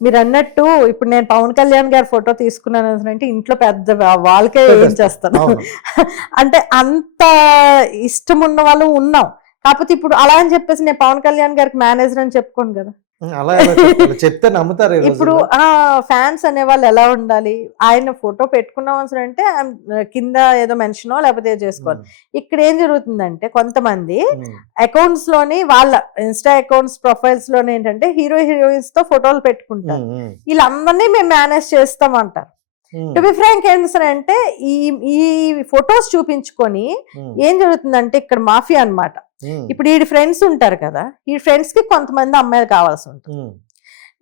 మీరన్నట్టు ఇప్పుడు నేను పవన్ కళ్యాణ్ గారి ఫోటో తీసుకున్నాను అంటే ఇంట్లో పెద్ద వాళ్ళకే ఏం చేస్తాను. అంటే అంత ఇష్టం ఉన్న వాళ్ళు ఉన్నాం. కాకపోతే ఇప్పుడు అలా అని చెప్పేసి నేను పవన్ కళ్యాణ్ గారికి మేనేజర్ అని చెప్పుకోను కదా. చెప్తే నమ్ముతారు. ఇప్పుడు ఫ్యాన్స్ అనే వాళ్ళు ఎలా ఉండాలి, ఆయన ఫోటో పెట్టుకున్నాం అంటే కింద ఏదో మెన్షనో లేకపోతే ఏదో చేసుకోవాలి. ఇక్కడ ఏం జరుగుతుందంటే కొంతమంది అకౌంట్స్ లోని వాళ్ళ ఇన్స్టా అకౌంట్స్ ప్రొఫైల్స్ లోని ఏంటంటే హీరో హీరోయిన్స్ తో ఫోటోలు పెట్టుకుంటారు. వీళ్ళందరినీ మేము మేనేజ్ చేస్తామంటారు. టు బి ఫ్రాంక్ ఏంటంటే ఈ ఫొటోస్ చూపించుకొని ఏం జరుగుతుందంటే ఇక్కడ మాఫియా అన్నమాట. ఇప్పుడు ఈ ఫ్రెండ్స్ ఉంటారు కదా, ఈ ఫ్రెండ్స్ కి కొంతమంది అమ్మాయిలు కావాల్సి ఉంటుంది.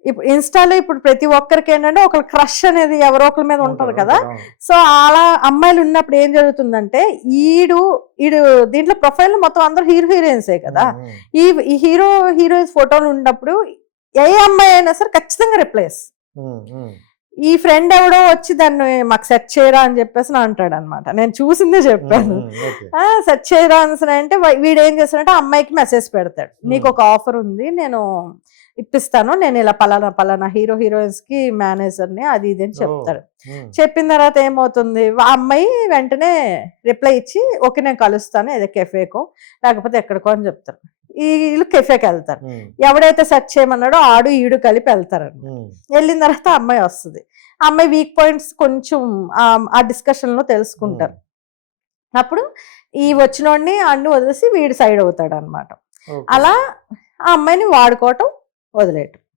ఇప్పుడు ఇన్స్టాలో ఇప్పుడు ప్రతి ఒక్కరికి ఏంటంటే ఒక క్రష్ అనేది ఎవరో ఒకరి మీద ఉంటది కదా. సో అలా అమ్మాయిలు ఉన్నప్పుడు ఏం జరుగుతుందంటే ఈడు దీంట్లో ప్రొఫైల్ మొత్తం అందరూ హీరో హీరోయిన్సే కదా. ఈ హీరో హీరోయిన్స్ ఫోటోలు ఉన్నప్పుడు ఏ అమ్మాయి అయినా సరే ఖచ్చితంగా రిప్లేస్. ఈ ఫ్రెండ్ ఎవడో వచ్చి దాన్ని మాకు సెట్ చేయరా అని చెప్పేసి అంటాడు అనమాట. నేను చూసిందే చెప్పాను. సెట్ చేయరా అని అంటే వీడు ఏం చేస్తాడంటే అమ్మాయికి మెసేజ్ పెడతాడు, నీకు ఒక ఆఫర్ ఉంది, నేను ఇప్పిస్తాను, నేను ఇలా పలానా హీరో హీరోయిన్స్ కి మేనేజర్ని అది ఇది అని చెప్తాడు. చెప్పిన తర్వాత ఏమవుతుంది, ఆ అమ్మాయి వెంటనే రిప్లై ఇచ్చి ఓకే నేను కలుస్తాను ఏదో కెఫేకో లేకపోతే ఎక్కడికో అని చెప్తారు. వీళ్ళు కెఫేకి వెళ్తారు. ఎవడైతే సెర్చ్ చేయమన్నాడో ఆడు ఈడు కలిపి వెళ్తారండి. వెళ్ళిన తర్వాత అమ్మాయి వస్తుంది. ఆ అమ్మాయి వీక్ పాయింట్స్ కొంచెం ఆ డిస్కషన్ లో తెలుసుకుంటారు. అప్పుడు ఈ వచ్చినోడిని అన్ని వదిలేసి వీడు సైడ్ అవుతాడు అనమాట. అలా ఆ అమ్మాయిని వాడుకోవటం వదిలేయటం.